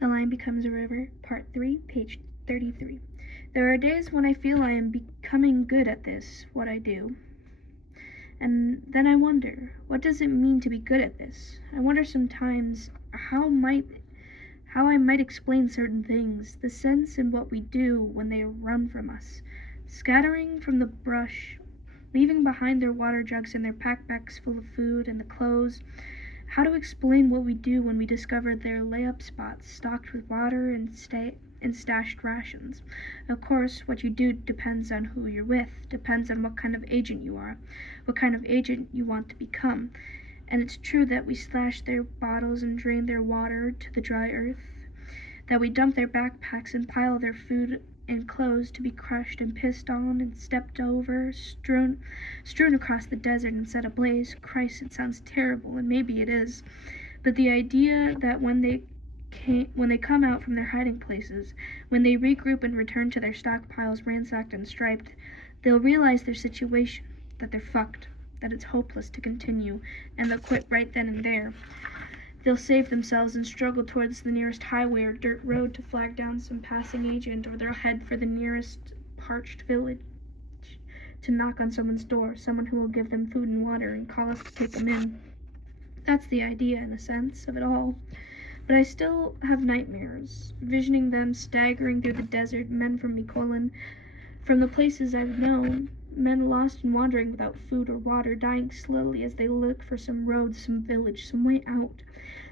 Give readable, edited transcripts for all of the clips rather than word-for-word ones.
The Line Becomes a River, Part 3, page 33. There are days when I feel I am becoming good at this, what I do. And then I wonder, what does it mean to be good at this? I wonder sometimes how I might explain certain things, the sense in what we do when they run from us, scattering from the brush, leaving behind their water jugs and their packbacks full of food and the clothes. How to explain what we do when we discover their lay-up spots stocked with water and stashed rations. Of course, what you do depends on who you're with, depends on what kind of agent you are, what kind of agent you want to become. And it's true that we slash their bottles and drain their water to the dry earth, that we dump their backpacks and pile their food and clothes to be crushed and pissed on and stepped over, strewn across the desert and set ablaze. Christ, it sounds terrible, and maybe it is. But the idea that when they come out from their hiding places, when they regroup and return to their stockpiles ransacked and striped, they'll realize their situation, that they're fucked, that it's hopeless to continue, and they'll quit right then and there. They'll save themselves and struggle towards the nearest highway or dirt road to flag down some passing agent, or they'll head for the nearest parched village to knock on someone's door, someone who will give them food and water and call us to take them in. That's the idea, in a sense, of it all. But I still have nightmares, visioning them staggering through the desert, men from Mikolan, from the places I've known, men lost and wandering without food or water, dying slowly as they look for some road, some village, some way out.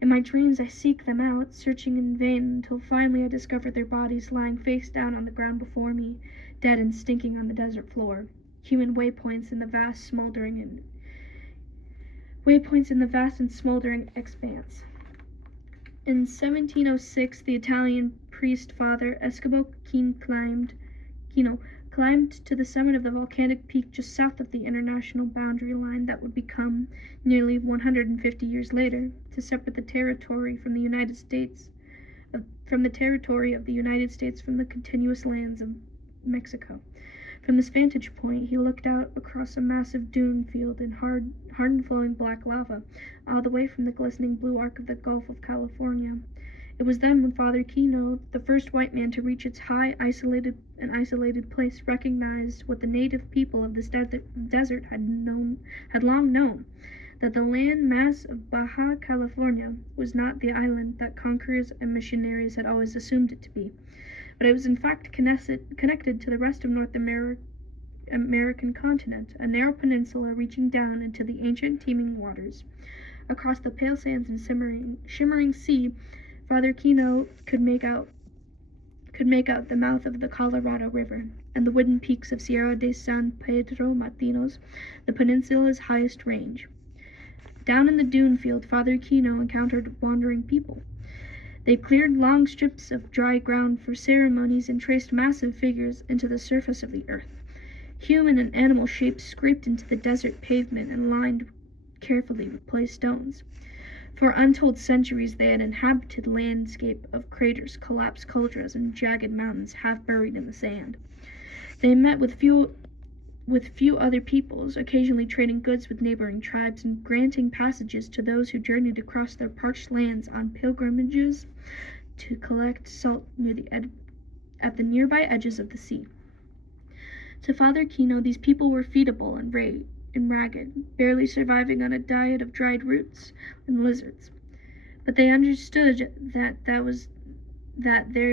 In my dreams I seek them out, searching in vain, until finally I discover their bodies lying face down on the ground before me, dead and stinking on the desert floor. Human waypoints in the vast and smoldering expanse. In 1706, the Italian priest Father Eskimo climbed to the summit of the volcanic peak just south of the international boundary line that would become, nearly 150 years later, to separate the territory from the United States, from the territory of the United States from the continuous lands of Mexico. From this vantage point, he looked out across a massive dune field in hardened flowing black lava, all the way from the glistening blue arc of the Gulf of California. It was then when Father Kino, the first white man to reach its high, isolated place, recognized what the native people of this desert had long known, that the land mass of Baja California was not the island that conquerors and missionaries had always assumed it to be, but it was in fact connected to the rest of North American continent, a narrow peninsula reaching down into the ancient teeming waters. Across the pale sands and shimmering sea, Father Kino could make out the mouth of the Colorado River and the wooden peaks of Sierra de San Pedro Martinos, the peninsula's highest range. Down in the dune field, Father Kino encountered wandering people. They cleared long strips of dry ground for ceremonies and traced massive figures into the surface of the earth. Human and animal shapes scraped into the desert pavement and lined carefully with placed stones. For untold centuries they had inhabited landscape of craters, collapsed cauldrons, and jagged mountains half buried in the sand. They met with few other peoples, occasionally trading goods with neighboring tribes and granting passages to those who journeyed across their parched lands on pilgrimages to collect salt at the nearby edges of the sea. To Father Kino, these people were feedable and ragged, barely surviving on a diet of dried roots and lizards. But they understood that there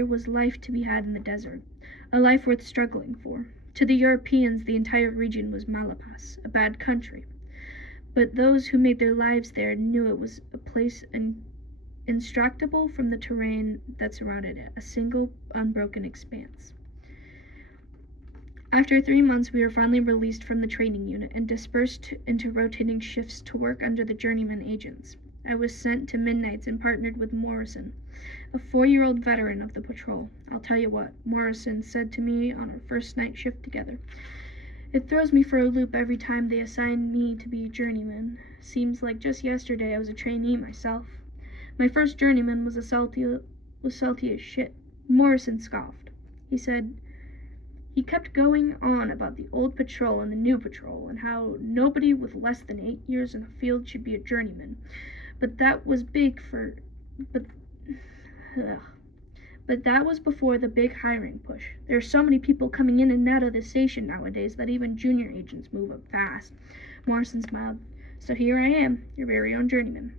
was life to be had in the desert, a life worth struggling for. To the Europeans, the entire region was Malapas, a bad country. But those who made their lives there knew it was a place indestructible from the terrain that surrounded it, a single, unbroken expanse. After 3 months, we were finally released from the training unit and dispersed into rotating shifts to work under the journeyman agents. I was sent to midnights and partnered with Morrison, a 4-year-old veteran of the patrol. I'll tell you what, Morrison said to me on our first night shift together. It throws me for a loop every time they assign me to be a journeyman. Seems like just yesterday I was a trainee myself. My first journeyman was salty as shit. Morrison scoffed. He kept going on about the old patrol and the new patrol, and how nobody with less than 8 years in the field should be a journeyman. But that was big for... But that was before the big hiring push. There are so many people coming in and out of the station nowadays that even junior agents move up fast. Morrison smiled. So here I am, your very own journeyman.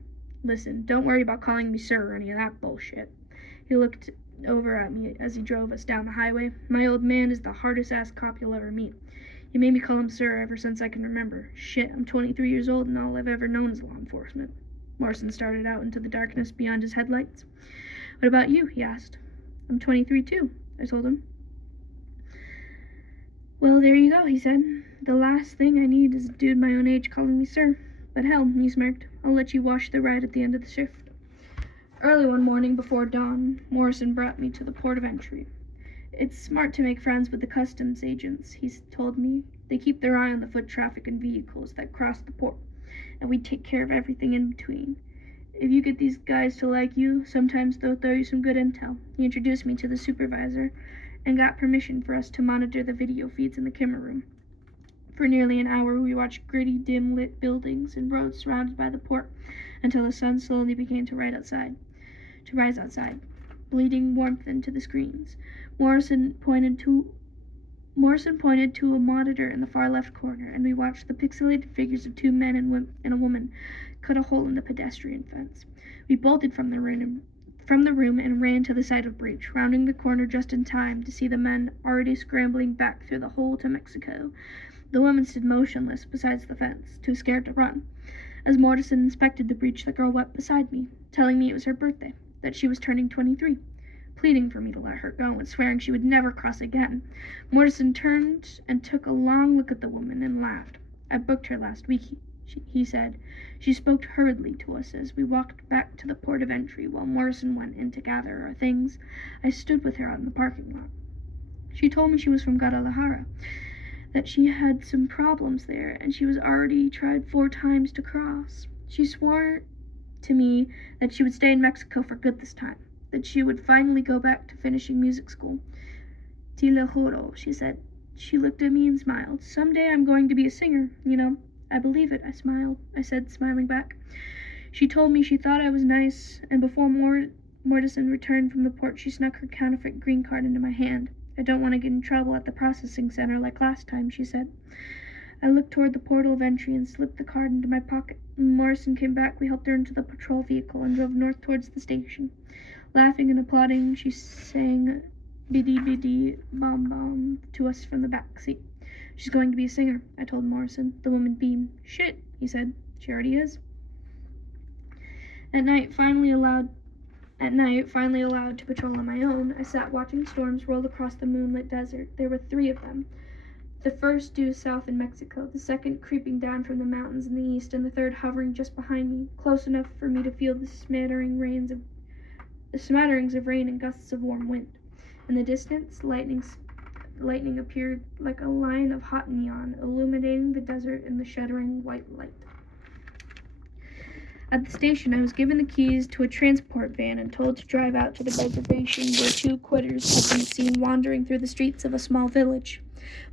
Listen, don't worry about calling me sir or any of that bullshit. He looked over at me as he drove us down the highway. My old man is the hardest ass cop you'll ever meet. He made me call him sir ever since I can remember. Shit, I'm 23 years old and all I've ever known is law enforcement. Morrison started out into the darkness beyond his headlights. What about you? He asked. I'm 23 too, I told him. Well, there you go, he said. The last thing I need is a dude my own age calling me sir. But hell, he smirked, I'll let you wash the ride at the end of the shift. Early one morning before dawn, Morrison brought me to the port of entry. It's smart to make friends with the customs agents, he told me. They keep their eye on the foot traffic and vehicles that cross the port, and we take care of everything in between. If you get these guys to like you, sometimes they'll throw you some good intel. He introduced me to the supervisor and got permission for us to monitor the video feeds in the camera room. For nearly an hour, we watched gritty, dim-lit buildings and roads surrounded by the port until the sun slowly began to rise outside, bleeding warmth into the screens. Morrison pointed to a monitor in the far left corner, and we watched the pixelated figures of two men and a woman cut a hole in the pedestrian fence. We bolted from the room and ran to the side of the bridge, rounding the corner just in time to see the men already scrambling back through the hole to Mexico. The woman stood motionless beside the fence, too scared to run. As Morrison inspected the breach, the girl wept beside me, telling me it was her birthday, that she was turning 23, pleading for me to let her go and swearing she would never cross again. Morrison turned and took a long look at the woman and laughed. I booked her last week, he said. She spoke hurriedly to us as we walked back to the port of entry while Morrison went in to gather our things. I stood with her on the parking lot. She told me she was from Guadalajara, that she had some problems there, and she was already tried 4 times to cross. She swore to me that she would stay in Mexico for good this time, that she would finally go back to finishing music school. Te lo juro, she said. She looked at me and smiled. Someday I'm going to be a singer, you know. I believe it, I said, smiling back. She told me she thought I was nice, and before Morrison returned from the port, she snuck her counterfeit green card into my hand. I don't want to get in trouble at the processing center like last time, she said. I looked toward the portal of entry and slipped the card into my pocket. When Morrison came back, we helped her into the patrol vehicle and drove north towards the station. Laughing and applauding, she sang Biddy Biddy Bom Bom to us from the back seat. She's going to be a singer, I told Morrison. The woman beamed. Shit, he said. She already is. At night, finally allowed to patrol on my own, I sat watching storms roll across the moonlit desert. There were 3 of them. The first due south in Mexico, the second creeping down from the mountains in the east, and the third hovering just behind me, close enough for me to feel the smatterings of rain and gusts of warm wind. In the distance, lightning appeared like a line of hot neon, illuminating the desert in the shuddering white light. At the station, I was given the keys to a transport van and told to drive out to the reservation where 2 quitters had been seen wandering through the streets of a small village.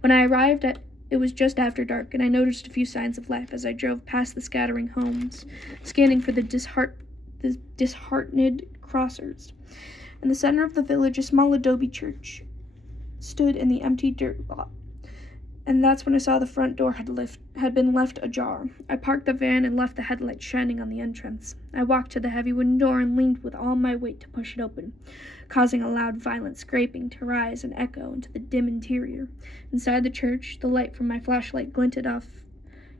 When I arrived, it was just after dark, and I noticed a few signs of life as I drove past the scattering homes, scanning for the disheartened crossers. In the center of the village, a small adobe church stood in the empty dirt lot. And that's when I saw the front door had been left ajar. I parked the van and left the headlights shining on the entrance. I walked to the heavy wooden door and leaned with all my weight to push it open, causing a loud, violent scraping to rise and echo into the dim interior. Inside the church, the light from my flashlight glinted off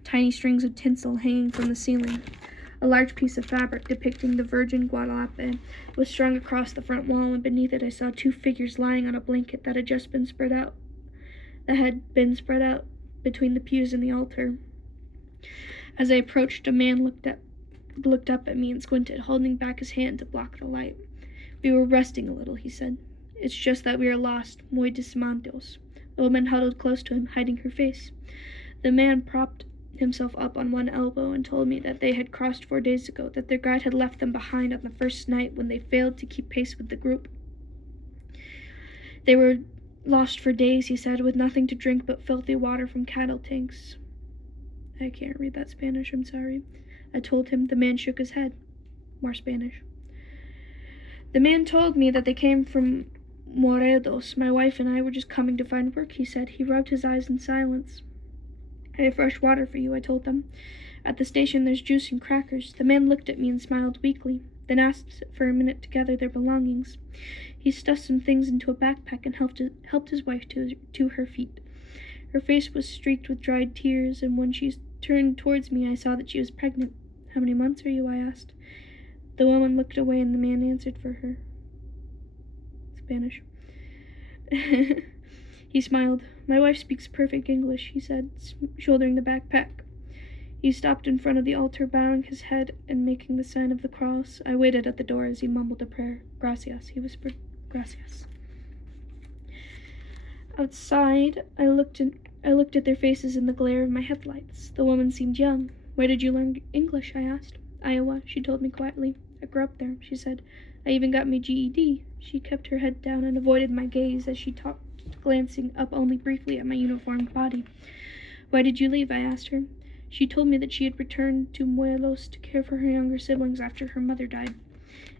tiny strings of tinsel hanging from the ceiling. A large piece of fabric depicting the Virgin Guadalupe was strung across the front wall, and beneath it I saw 2 figures lying on a blanket that had been spread out between the pews and the altar. As I approached, a man looked up at me and squinted, holding back his hand to block the light. We were resting a little, he said. It's just that we are lost, muy desmandos. The woman huddled close to him, hiding her face. The man propped himself up on one elbow and told me that they had crossed 4 days ago, that their guide had left them behind on the first night when they failed to keep pace with the group. They were lost for days, he said, with nothing to drink but filthy water from cattle tanks. I can't read that Spanish, I'm sorry. I told him. The man shook his head. More Spanish. The man told me that they came from Moredos. My wife and I were just coming to find work, he said. He rubbed his eyes in silence. I have fresh water for you, I told them. At the station there's juice and crackers. The man looked at me and smiled weakly, then asked for a minute to gather their belongings. He stuffed some things into a backpack and helped his wife to her feet. Her face was streaked with dried tears, and when she turned towards me, I saw that she was pregnant. How many months are you? I asked. The woman looked away, and the man answered for her. Spanish. He smiled. My wife speaks perfect English, he said, shouldering the backpack. He stopped in front of the altar, bowing his head and making the sign of the cross. I waited at the door as he mumbled a prayer. Gracias, he whispered. Gracias. Outside, I looked at their faces in the glare of my headlights. The woman seemed young. Where did you learn English? I asked. Iowa, she told me quietly. I grew up there, she said. I even got my GED. She kept her head down and avoided my gaze as she talked, glancing up only briefly at my uniformed body. Why did you leave? I asked her. She told me that she had returned to Morelos to care for her younger siblings after her mother died.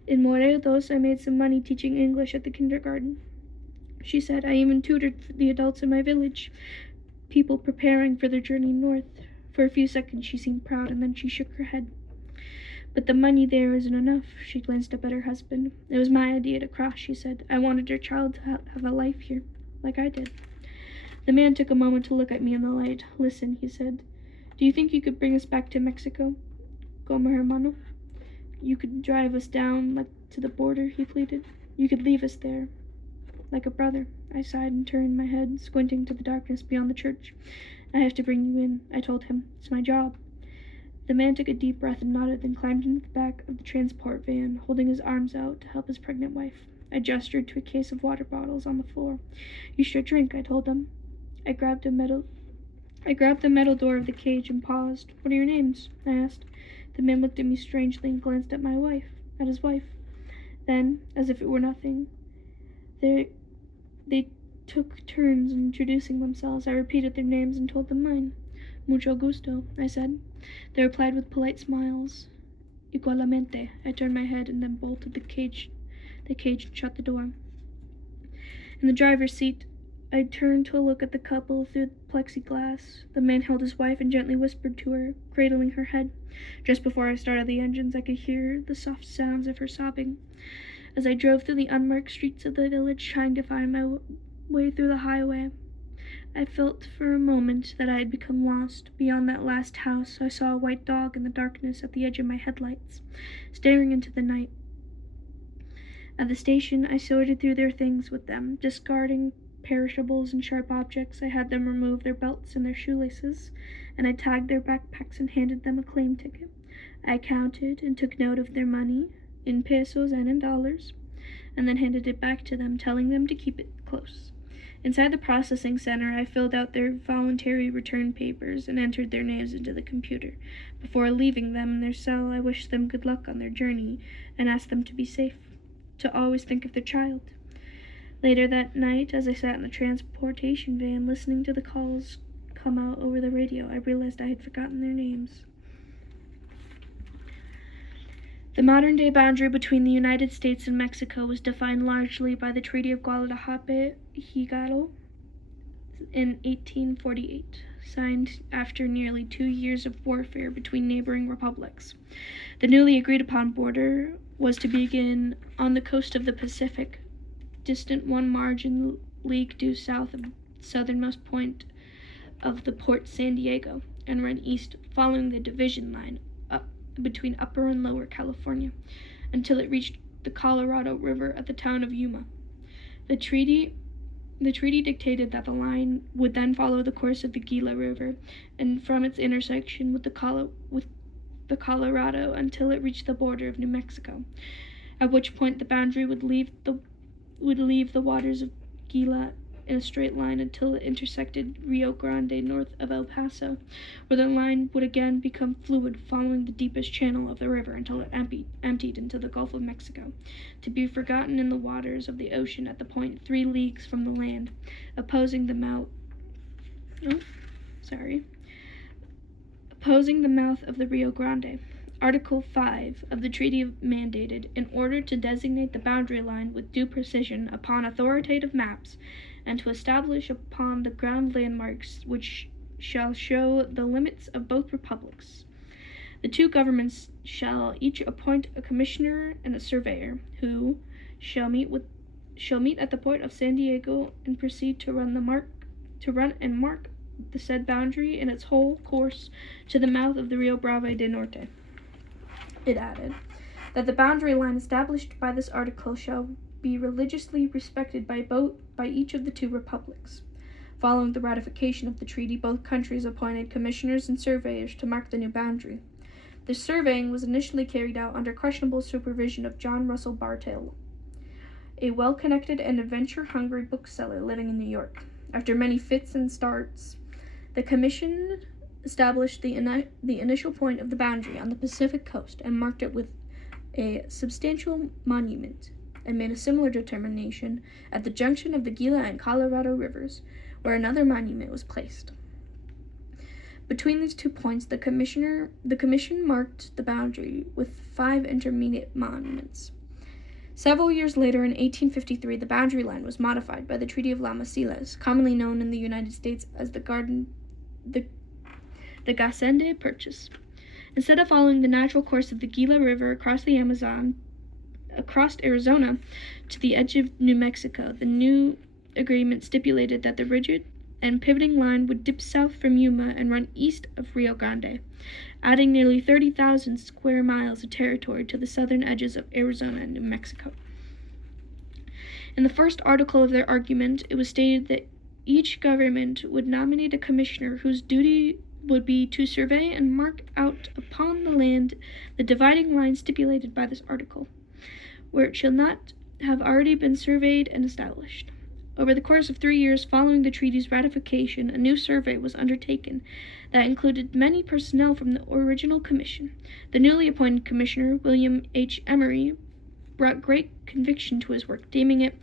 In Morelos, I made some money teaching English at the kindergarten. She said, I even tutored the adults in my village, people preparing for their journey north. For a few seconds she seemed proud, and then she shook her head. But the money there isn't enough. She glanced up at her husband. It was my idea to cross, she said. I wanted her child to have a life here, like I did. The man took a moment to look at me in the light. Listen, he said. Do you think you could bring us back to Mexico? Como hermano? You could drive us down to the border, he pleaded. You could leave us there. Like a brother. I sighed and turned my head, squinting to the darkness beyond the church. I have to bring you in, I told him. It's my job. The man took a deep breath and nodded, then climbed into the back of the transport van, holding his arms out to help his pregnant wife. I gestured to a case of water bottles on the floor. You should drink, I told them. I grabbed the metal door of the cage and paused. What are your names? I asked. The man looked at me strangely and glanced at his wife. Then, as if it were nothing, they took turns in introducing themselves. I repeated their names and told them mine. Mucho gusto, I said. They replied with polite smiles. Igualmente. I turned my head and then bolted the cage and shut the door. In the driver's seat, I turned to look at the couple through the plexiglass. The man held his wife and gently whispered to her, cradling her head. Just before I started the engines, I could hear the soft sounds of her sobbing. As I drove through the unmarked streets of the village, trying to find my way through the highway, I felt for a moment that I had become lost. Beyond that last house, I saw a white dog in the darkness at the edge of my headlights, staring into the night. At the station, I sorted through their things with them, discarding perishables and sharp objects. I had them remove their belts and their shoelaces, and I tagged their backpacks and handed them a claim ticket. I counted and took note of their money, in pesos and in dollars, and then handed it back to them, telling them to keep it close. Inside the processing center, I filled out their voluntary return papers and entered their names into the computer. Before leaving them in their cell, I wished them good luck on their journey and asked them to be safe, to always think of their child. Later that night, as I sat in the transportation van listening to the calls come out over the radio, I realized I had forgotten their names. The modern-day boundary between the United States and Mexico was defined largely by the Treaty of Guadalajara Hidalgo in 1848, signed after nearly 2 years of warfare between neighboring republics. The newly agreed-upon border was to begin on the coast of the Pacific, distant 1 margin league due south of the southernmost point of the Port San Diego, and run east following the division line between Upper and Lower California, until it reached the Colorado River at the town of Yuma. The treaty dictated that the line would then follow the course of the Gila River, and from its intersection with the Colorado until it reached the border of New Mexico, at which point the boundary would leave the waters of Gila in a straight line until it intersected Rio Grande north of El Paso, where the line would again become fluid following the deepest channel of the river until it emptied into the Gulf of Mexico, to be forgotten in the waters of the ocean at the point 3 leagues from the land, opposing the mouth of the Rio Grande. Article 5 of the treaty mandated, in order to designate the boundary line with due precision upon authoritative maps, and to establish upon the ground landmarks which shall show the limits of both republics. The two governments shall each appoint a commissioner and a surveyor, who shall meet at the port of San Diego and proceed to run and mark the said boundary in its whole course to the mouth of the Rio Bravo del Norte. It added that the boundary line established by this article shall be religiously respected by each of the two republics. Following the ratification of the treaty, both countries appointed commissioners and surveyors to mark the new boundary. The surveying was initially carried out under questionable supervision of John Russell Bartell, a well-connected and adventure-hungry bookseller living in New York. After many fits and starts, the commission established the initial point of the boundary on the Pacific coast and marked it with a substantial monument, and made a similar determination at the junction of the Gila and Colorado rivers, where another monument was placed. Between these 2 points, the commission marked the boundary with 5 intermediate monuments. Several years later, in 1853, the boundary line was modified by the Treaty of Las Masilas, commonly known in the United States as the Gasende Purchase. Instead of following the natural course of the Gila River across the Amazon, across Arizona to the edge of New Mexico, the new agreement stipulated that the rigid and pivoting line would dip south from Yuma and run east of Rio Grande, adding nearly 30,000 square miles of territory to the southern edges of Arizona and New Mexico. In the first article of their argument, it was stated that each government would nominate a commissioner whose duty would be to survey and mark out upon the land the dividing line stipulated by this article, where it shall not have already been surveyed and established. Over the course of 3 years following the treaty's ratification, a new survey was undertaken that included many personnel from the original commission. The newly appointed commissioner, William H. Emery, brought great conviction to his work, deeming it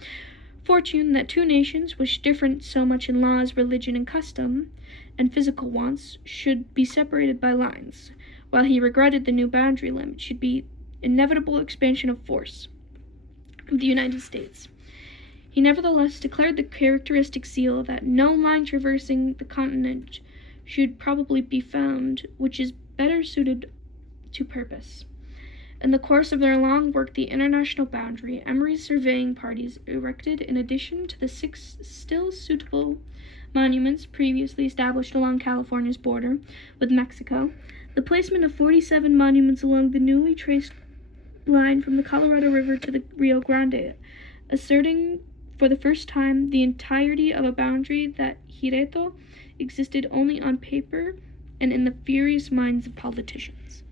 fortune that 2 nations, which differed so much in laws, religion, and custom, and physical wants, should be separated by lines, while he regretted the new boundary limit should be inevitable expansion of force of the United States. He nevertheless declared the characteristic seal that no line traversing the continent should probably be found which is better suited to purpose. In the course of their long work the international boundary, Emery's surveying parties erected, in addition to the 6 still suitable monuments previously established along California's border with Mexico, the placement of 47 monuments along the newly traced line from the Colorado River to the Rio Grande, asserting for the first time the entirety of a boundary that hitherto existed only on paper and in the furious minds of politicians.